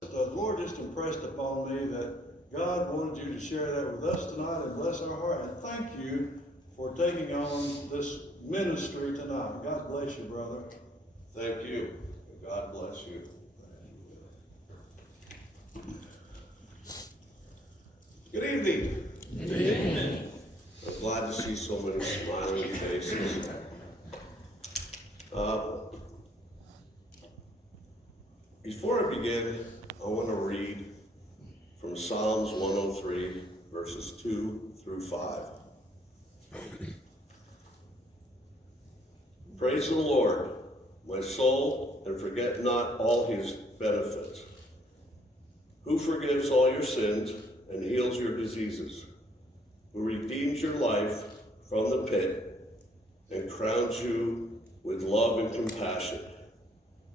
The Lord just impressed upon me that God wanted you to share that with us tonight and bless our heart. And thank you for taking on this ministry tonight. God bless you, brother. Thank you. God bless you. Good evening. Good evening. I'm glad to see so many smiling faces. Before I begin, I want to read from Psalms 103, verses 2 through 5. Praise the Lord, my soul, and forget not all his benefits, who forgives all your sins and heals your diseases, who redeems your life from the pit and crowns you with love and compassion,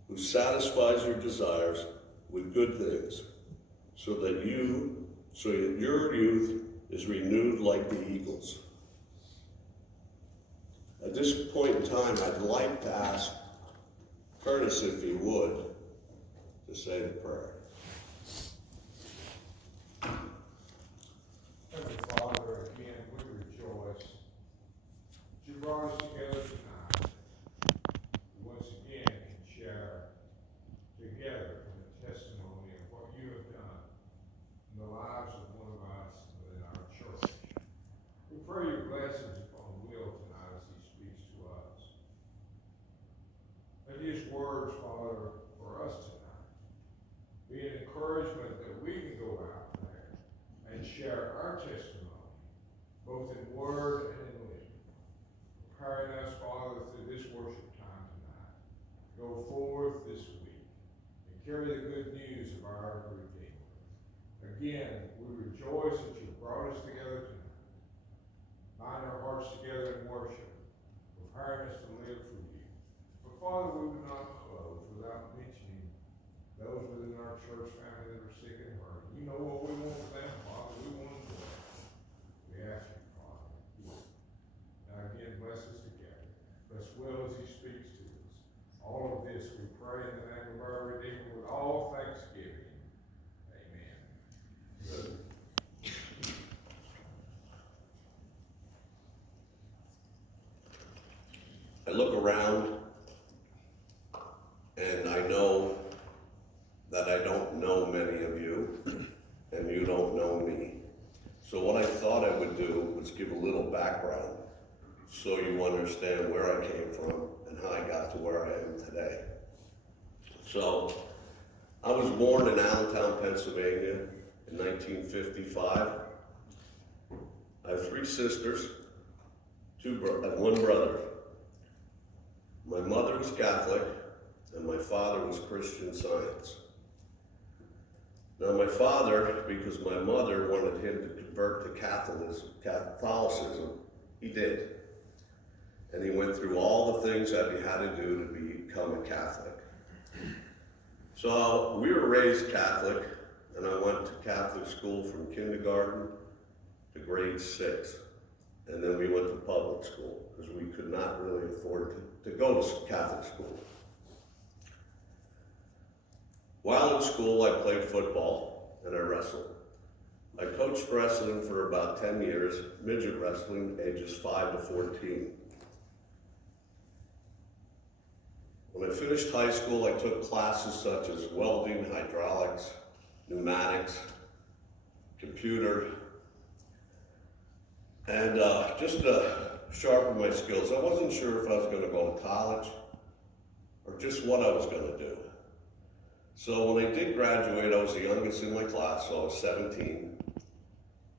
who satisfies your desires with good things, so that your youth is renewed like the eagles. At this point in time, I'd like to ask Curtis, if he would, to say the prayer. Heavenly Father, again, we rejoice that you brought us together tonight. We once again can share together in the testimony of what you have done in the lives of one of us within our church. We pray your blessings upon Will tonight as he speaks to us. Let his words, Father, for us tonight be an encouragement that we can go out there and share our testimony, both in word and in living. Preparing us, Father, through this worship time tonight. Go forth this week and carry the good news of our Redeemer. Again, we rejoice that you brought us together tonight. Bind our hearts together in worship, preparing us to live for you. But Father, we would not close without mentioning those within our church family that are sick and hurting. You know what we want for them, Father. We want them well. We ask you, Father. Now again, bless us together. Bless Will as he speaks to us. All of this we pray in the name of our Redeemer with all thanksgiving. Amen. Good. I look around and I know that I don't know many of you and you don't know me. So what I thought I would do was give a little background so you understand where I came from and how I got to where I am today. So I was born in Allentown, Pennsylvania in 1955. I have 3 sisters, and 1 brother. My mother was Catholic, and my father was Christian Science. Now my father, because my mother wanted him to convert to Catholicism, he did. And he went through all the things that he had to do to become a Catholic. So we were raised Catholic, and I went to Catholic school from kindergarten to grade 6. And then we went to public school because we could not really afford to go to Catholic school. While in school, I played football and I wrestled. I coached wrestling for about 10 years, midget wrestling, ages 5 to 14. When I finished high school, I took classes such as welding, hydraulics, pneumatics, computer, and just to sharpen my skills. I wasn't sure if I was going to go to college or just what I was going to do. So when I did graduate, I was the youngest in my class, so I was 17.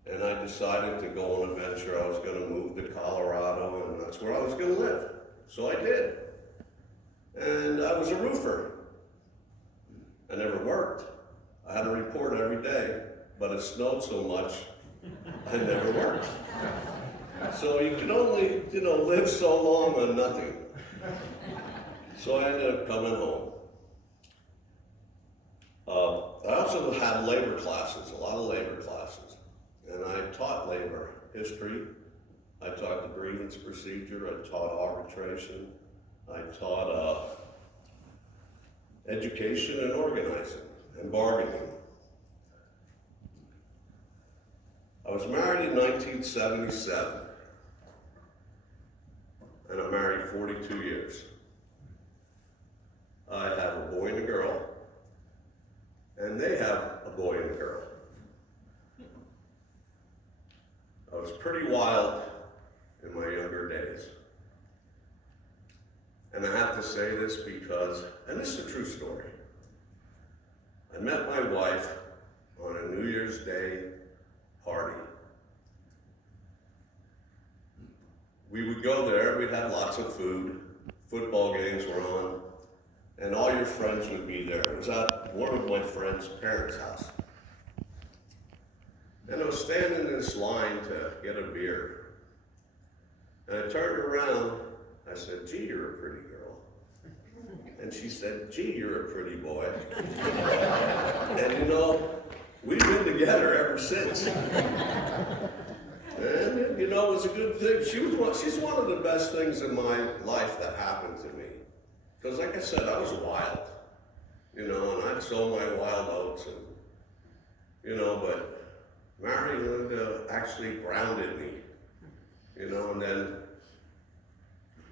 And I decided to go on a venture. I was going to move to Colorado, and that's where I was going to live. So I did. And I was a roofer. I never worked. I had to report every day, but it snowed so much, I never worked. So you can only, live so long on nothing. So I ended up coming home. I also had labor classes, a lot of labor classes. And I taught labor history. I taught the grievance procedure. I taught arbitration. I taught education and organizing. and bargaining. I was married in 1977, and I'm married 42 years. I have a boy and a girl, and they have a boy and a girl. I was pretty wild in my younger days. And I have to say this because, and this is a true story, I met my wife on a New Year's Day party. We would go there, we'd have lots of food, football games were on, and all your friends would be there. It was at one of my friend's parents' house. And I was standing in this line to get a beer. And I turned around, I said, "Gee, you're a pretty girl." And she said, "Gee, you're a pretty boy." And you know, we've been together ever since. And you know, it was a good thing. She's one of the best things in my life that happened to me. Because like I said, I was wild. You know, and I'd sow my wild oats and, you know, but marrying Linda actually grounded me, you know, and then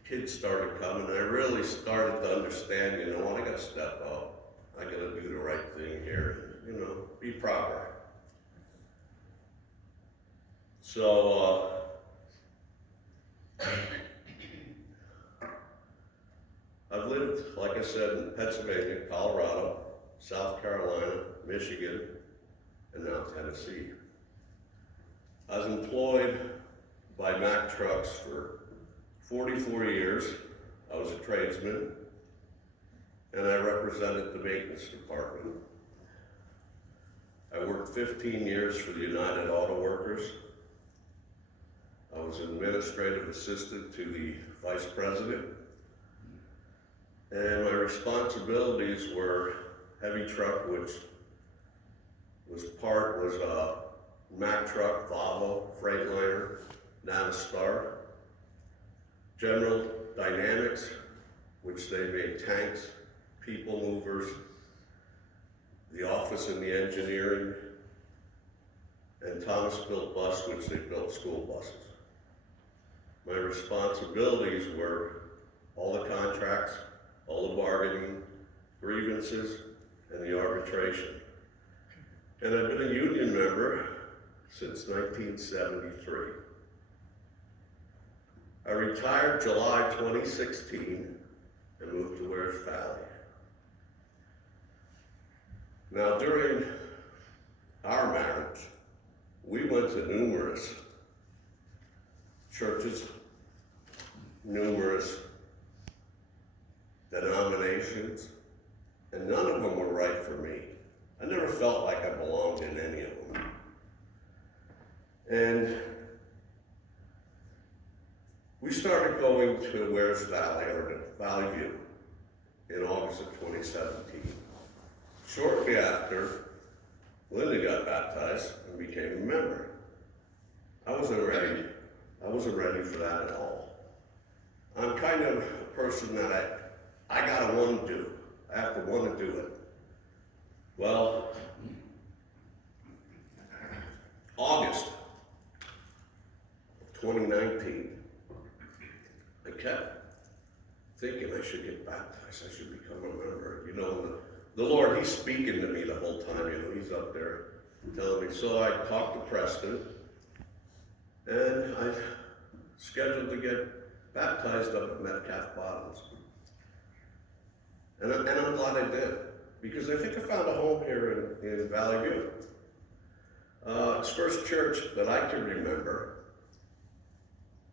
kids started coming, and I really started to understand, you know what, I gotta step up. I gotta do the right thing here, you know, be proper. So, I've lived, like I said, in Pennsylvania, Colorado, South Carolina, Michigan, and now Tennessee. I was employed by Mack Trucks for 44 years. I was a tradesman, and I represented the maintenance department. I worked 15 years for the United Auto Workers. I was an administrative assistant to the vice president, and my responsibilities were heavy truck, which was Mack Truck, Volvo, Freightliner, Navistar, General Dynamics, which they made tanks, people movers, the office and the engineering, and Thomas Built Bus, which they built school buses. My responsibilities were all the contracts, all the bargaining, grievances, and the arbitration. And I've been a union member since 1973. I retired July 2016 and moved to Wears Valley. Now, during our marriage, we went to numerous churches, numerous denominations, and none of them were right for me. I never felt like I belonged in any of them. And we started going to Wears Valley, or to Valley View, in August of 2017. Shortly after, Linda got baptized and became a member. I wasn't ready for that at all. I'm kind of a person that I gotta want to do. I have to want to do it. Well, August of 2019, I kept thinking I should get baptized, I should become a member. You know, the Lord, He's speaking to me the whole time, you know, He's up there telling me. So I talked to Preston, and I scheduled to get baptized up at Metcalf Bottoms. And I'm glad I did, because I think I found a home here in Valley View. It's the first church that I can remember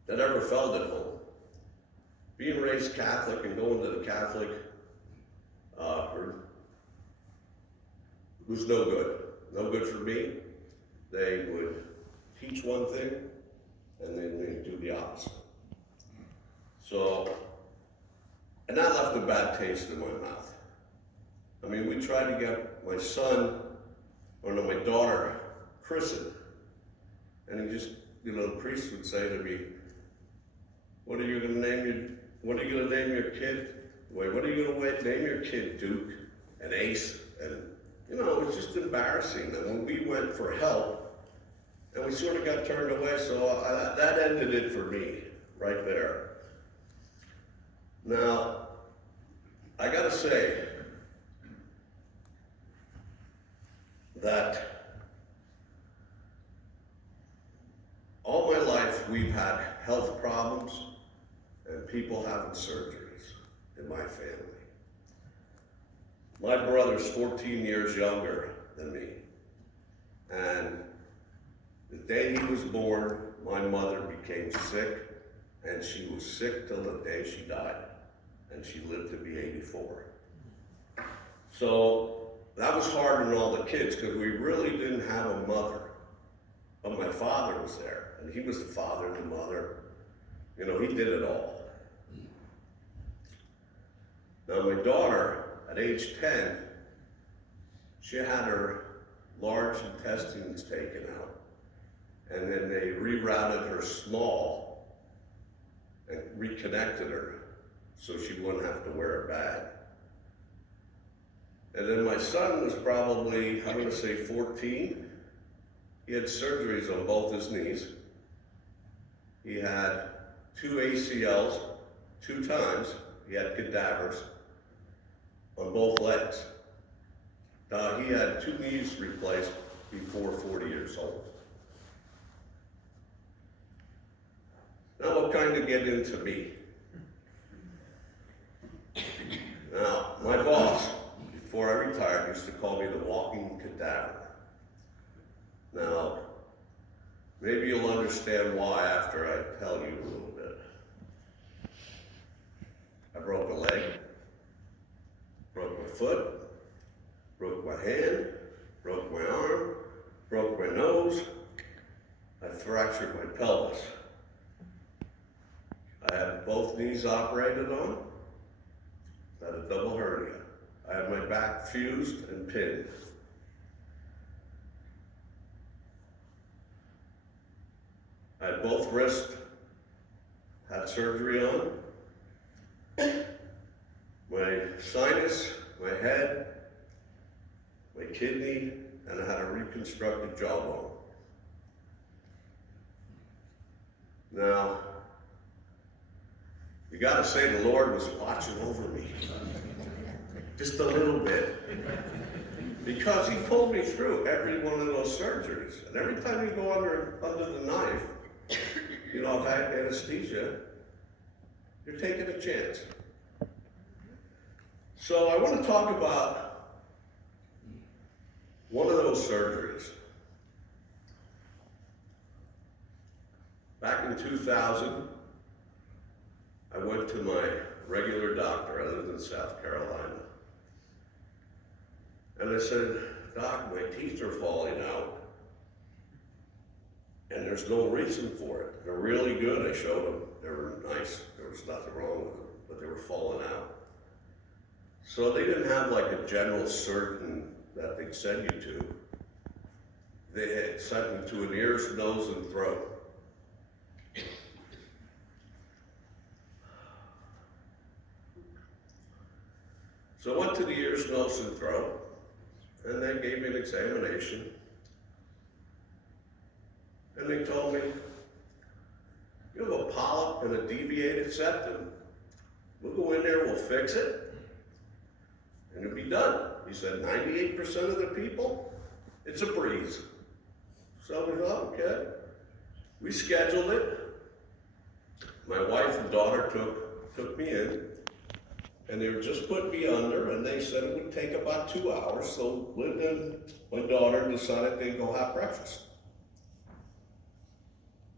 that ever felt at home. Being raised Catholic and going to the Catholic was no good. No good for me. They would teach one thing and then they'd do the opposite. So, and that left a bad taste in my mouth. I mean, we tried to get my daughter christened, and he just, you know, the priest would say to me, what are you gonna name your kid? Wait, what are you gonna name your kid? Duke and Ace and, you know, it was just embarrassing. And when we went for help, and we sort of got turned away, so that ended it for me, right there. Now, I gotta say that all my life we've had health problems and people having surgeries in my family. My brother's 14 years younger than me, and the day he was born, my mother became sick, and she was sick till the day she died, and she lived to be 84. So that was hard on all the kids, because we really didn't have a mother, but my father was there, and he was the father, the mother, you know, he did it all. Now my daughter, at age 10, she had her large intestines taken out, and then they rerouted her small and reconnected her so she wouldn't have to wear a bag. And then my son was probably, I'm gonna say 14. He had surgeries on both his knees. He had 2 ACLs, 2 times. He had cadavers on both legs. He had 2 knees replaced before 40 years old. Now we'll kind of get into me. Now, my boss, before I retired, used to call me the walking cadaver. Now, maybe you'll understand why after I tell you a little bit. I broke a leg, broke my foot, broke my hand, broke my arm, broke my nose. I fractured my pelvis. I had both knees operated on. I had a double hernia. I had my back fused and pinned. I had both wrists, had surgery on. My sinus, my head, my kidney, and I had a reconstructed jawbone. Now, you gotta say the Lord was watching over me, just a little bit, because he pulled me through every one of those surgeries. And every time you go under the knife, you know, I've had anesthesia, you're taking a chance. So I want to talk about one of those surgeries. Back in 2000, I went to my regular doctor. I lived in South Carolina. And I said, "Doc, my teeth are falling out. And there's no reason for it. They're really good." I showed them. They were nice. There was nothing wrong with them, but they were falling out. So they didn't have like a general surgeon that they'd send you to. They had sent me to an ears, nose, and throat. So I went to the ears, nose, and throat, and they gave me an examination. And they told me, "You have a polyp and a deviated septum. We'll go in there, we'll fix it, and it'll be done." He said, 98% of the people, it's a breeze. So we thought, okay. We scheduled it. My wife and daughter took me in, and they were just putting me under, and they said it would take about 2 hours. So Linda and my daughter decided they'd go have breakfast.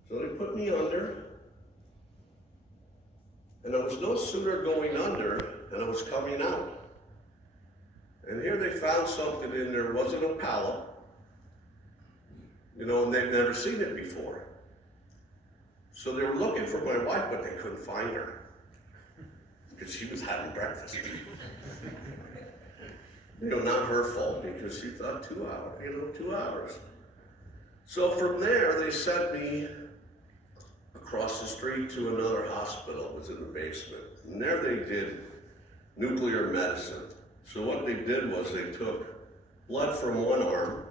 So they put me under, and I was no sooner going under than I was coming out. And here they found something in there. It wasn't a polyp, you know, and they've never seen it before. So they were looking for my wife, but they couldn't find her because she was having breakfast. You know, not her fault, because she thought 2 hours, 2 hours. So from there, they sent me across the street to another hospital. It was in the basement. And there they did nuclear medicine. So what they did was they took blood from one arm,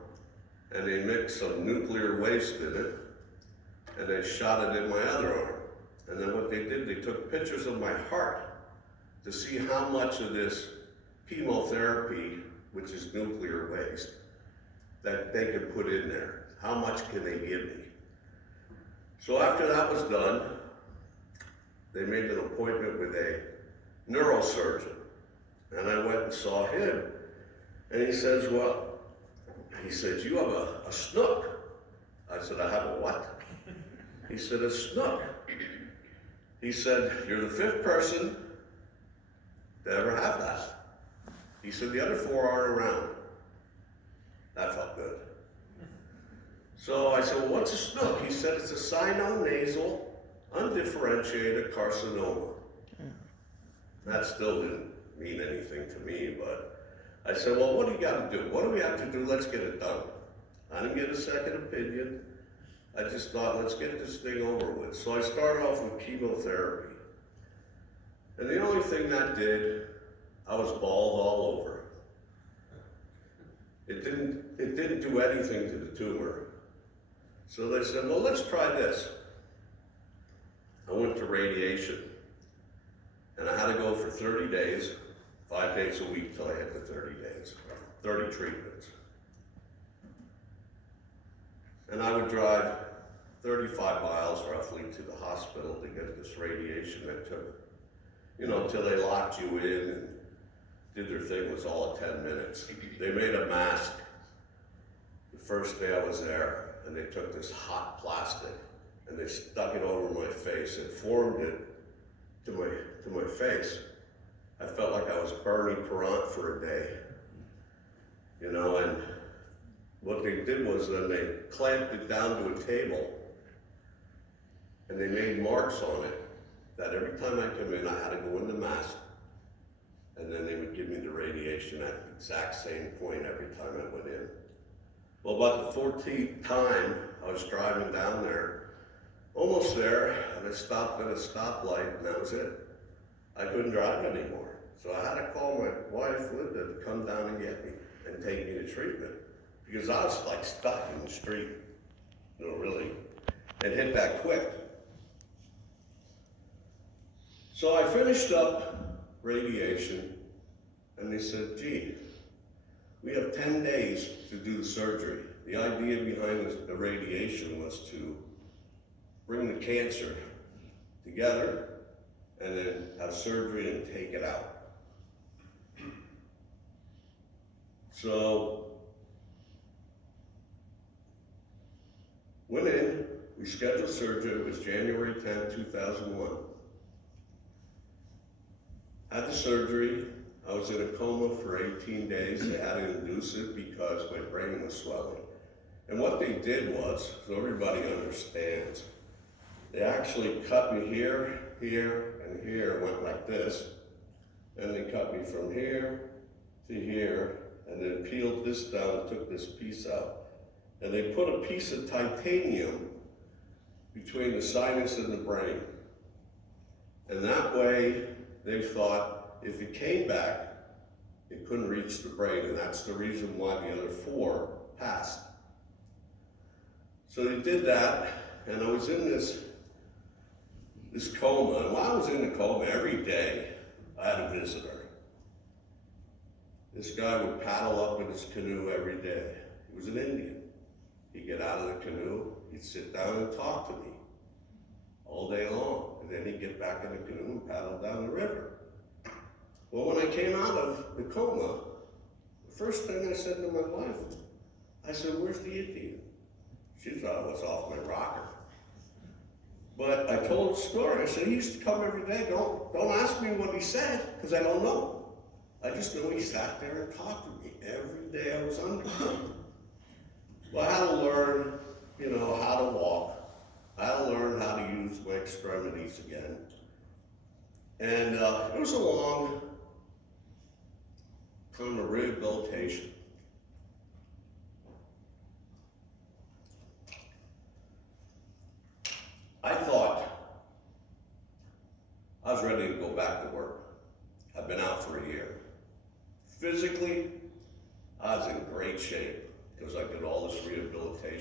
and they mixed some nuclear waste in it, and they shot it in my other arm. And then what they did, they took pictures of my heart to see how much of this chemotherapy, which is nuclear waste, that they could put in there. How much can they give me? So after that was done, they made an appointment with a neurosurgeon. And I went and saw him. And he says, well, he said, you have a snook. I said, I have a what? He said, a snook. He said, you're the 5th person to ever have that. He said, the other 4 aren't around. That felt good. So I said, well, what's a snook? He said, it's a sinonasal, undifferentiated carcinoma. That still didn't mean anything to me, but I said, well, what do you got to do? What do we have to do? Let's get it done. I didn't get a second opinion. I just thought, let's get this thing over with. So I started off with chemotherapy. And the only thing that did, I was bald all over. It didn't do anything to the tumor. So they said, well, let's try this. I went to radiation. And I had to go for 30 days, 5 days a week till I hit the 30 days, 30 treatments. And I would drive 35 miles roughly to the hospital to get this radiation that took, till they locked you in and did their thing. Was all at 10 minutes. They made a mask the first day I was there, and they took this hot plastic and they stuck it over my face and formed it to my face. I felt like I was Bernie Perrant for a day, and what they did was then they clamped it down to a table and they made marks on it that every time I come in, I had to go in the mask, and then they would give me the radiation at the exact same point every time I went in. Well, about the 14th time, I was driving down there, almost there, and I stopped at a stoplight, and that was it. I couldn't drive anymore. So I had to call my wife, Linda, to come down and get me and take me to treatment, because I was like stuck in the street, really, and hit that quick. So I finished up radiation, and they said, gee, we have 10 days to do the surgery. The idea behind the radiation was to bring the cancer together and then have surgery and take it out. So, went in, we scheduled surgery. It was January 10, 2001. Had the surgery. I was in a coma for 18 days. They had to induce it because my brain was swelling. And what they did was, so everybody understands, they actually cut me here, here, and here, went like this. And they cut me from here to here, and then peeled this down and took this piece out. And they put a piece of titanium between the sinus and the brain. And that way, they thought if it came back, it couldn't reach the brain, and that's the reason why the other 4 passed. So they did that, and I was in this coma, and while I was in the coma, every day I had a visitor. This guy would paddle up in his canoe every day. He was an Indian. He'd get out of the canoe, he'd sit down and talk to me all day long, and then he'd get back in the canoe and paddle down the river. Well, when I came out of the coma, the first thing I said to my wife, I said, where's the Indian? She thought I was off my rocker. But I told the story. I said, he used to come every day. Don't ask me what he said, because I don't know. I just know he sat there and talked to me every day I was under him. Well, I had to learn, how to walk. I had to learn how to use my extremities again. And it was a long kind of rehabilitation. I thought I was ready to go back to work. I've been out for a year. Physically, I was in great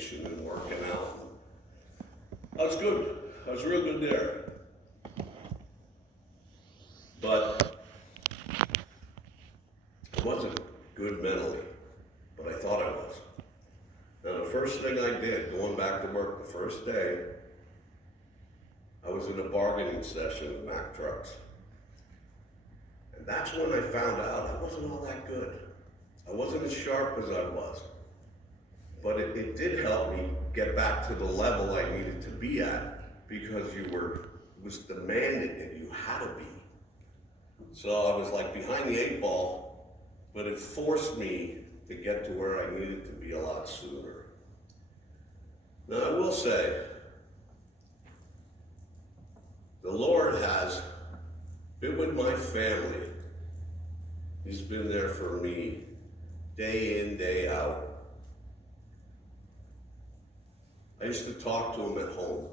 foundation and working out. I was good. I was real good there. But I wasn't good mentally, but I thought I was. Now the first thing I did, going back to work the first day, I was in a bargaining session with Mack Trucks. And that's when I found out I wasn't all that good. I wasn't as sharp as I was. But it did help me get back to the level I needed to be at, because it was demanded that you had to be. So I was like behind the 8 ball, but it forced me to get to where I needed to be a lot sooner. Now I will say, the Lord has been with my family. He's been there for me day in, day out. I used to talk to him at home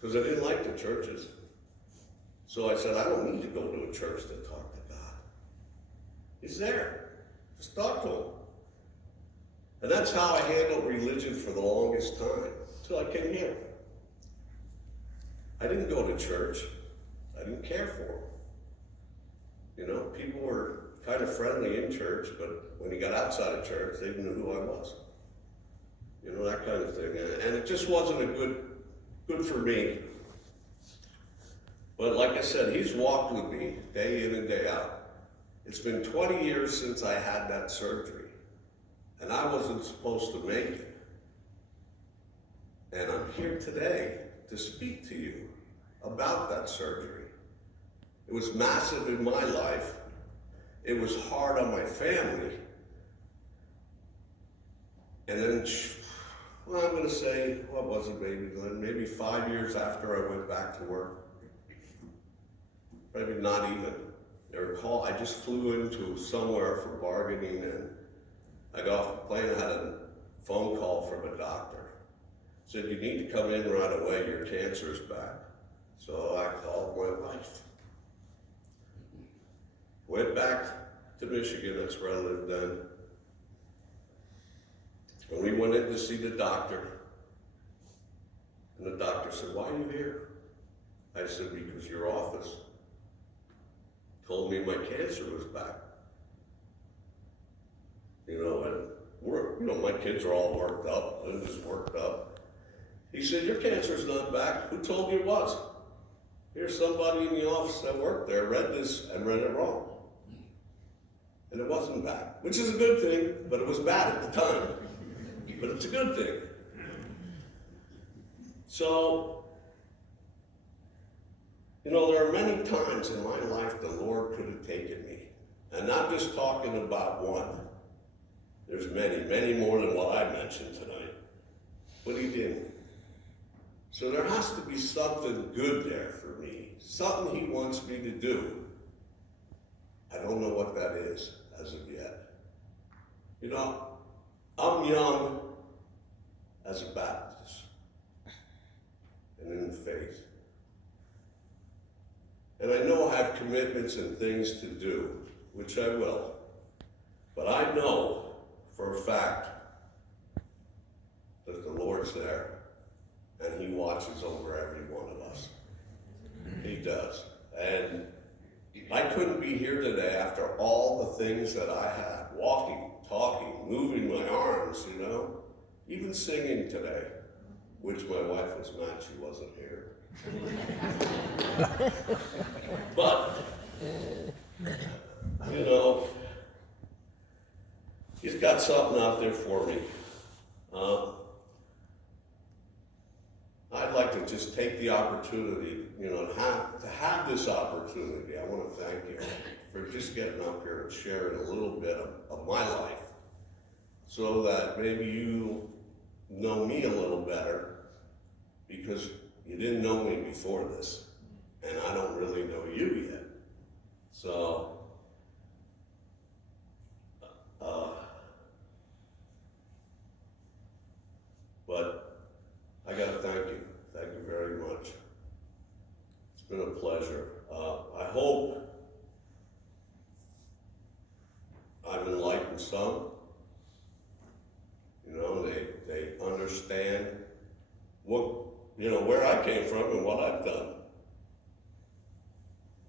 because I didn't like the churches. So I said, I don't need to go to a church to talk to God. He's there. Just talk to him. And that's how I handled religion for the longest time, until I came here. I didn't go to church. I didn't care for them. You know, people were kind of friendly in church, but when you got outside of church, they knew who I was. You know, that kind of thing. And it just wasn't a good for me. But like I said, he's walked with me day in and day out. It's been 20 years since I had that surgery. And I wasn't supposed to make it. And I'm here today to speak to you about that surgery. It was massive in my life. It was hard on my family. And then, well, I'm going to say, what was it, maybe 5 years after I went back to work. Maybe not even. I just flew into somewhere for bargaining, and I got off the plane. I had a phone call from a doctor. Said, you need to come in right away, your cancer's back. So I called my wife. Went back to Michigan, that's where I lived then. And we went in to see the doctor. And the doctor said, why are you here? I said, because your office told me my cancer was back. You know, and my kids are all worked up, Linda's worked up. He said, your cancer's not back. Who told you it was? Here's somebody in the office that worked there, read this and read it wrong. And it wasn't back, which is a good thing, but it was bad at the time. But it's a good thing. So, you know, there are many times in my life the Lord could have taken me. And not just talking about one. There's many, many more than what I mentioned tonight. But he didn't. So there has to be something good there for me. Something he wants me to do. I don't know what that is as of yet. You know, I'm young as a Baptist and in the faith. And I know I have commitments and things to do, which I will. But I know for a fact that the Lord's there and he watches over every one of us. He does. And I couldn't be here today after all the things that I had, walking, talking, moving my arms, you know, even singing today, which my wife was mad she wasn't here. But, you know, he's got something out there for me. I'd like to just take the opportunity, you know, to have this opportunity. I want to thank you for just getting up here and sharing a little bit of my life so that maybe you know me a little better, because you didn't know me before this, and I don't really know you yet. So, but I gotta thank you. Thank you very much. It's been a pleasure. I hope I've enlightened some. You know, they understand what, where I came from and what I've done.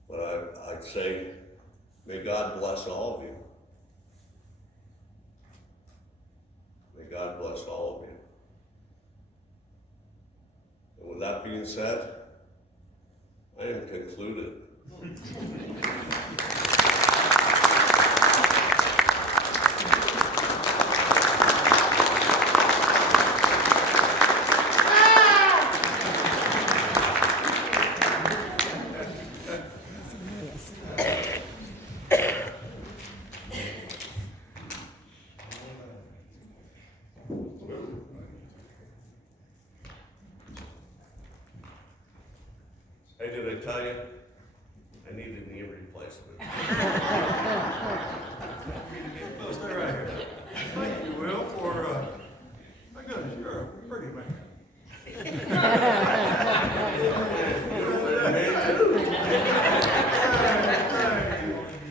But I'd say, may God bless all of you. May God bless all of you. And with that being said, I am concluded. Hey, did I tell you? I need a knee replacement. Oh, stay right here. Thank you, Will, for, my goodness, you're a pretty man.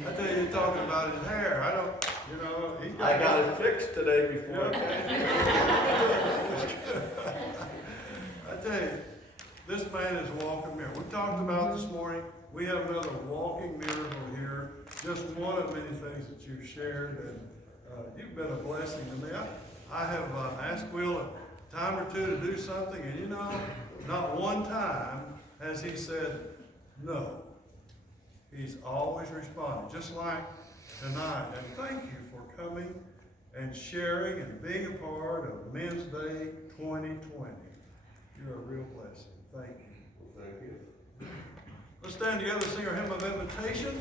I tell you, you're talking about his hair. I don't, he's I got it fixed today before I came. I tell you, this man is a walking mirror. We talked about this morning, we have another walking miracle here. Just one of many things that you've shared, and you've been a blessing to me. I have asked Will a time or two to do something, and not one time has he said no. He's always responded, just like tonight. And thank you for coming and sharing and being a part of Men's Day 2020. You're a real blessing. Thank you. Well, thank you. Let's stand together and sing our hymn of invitation.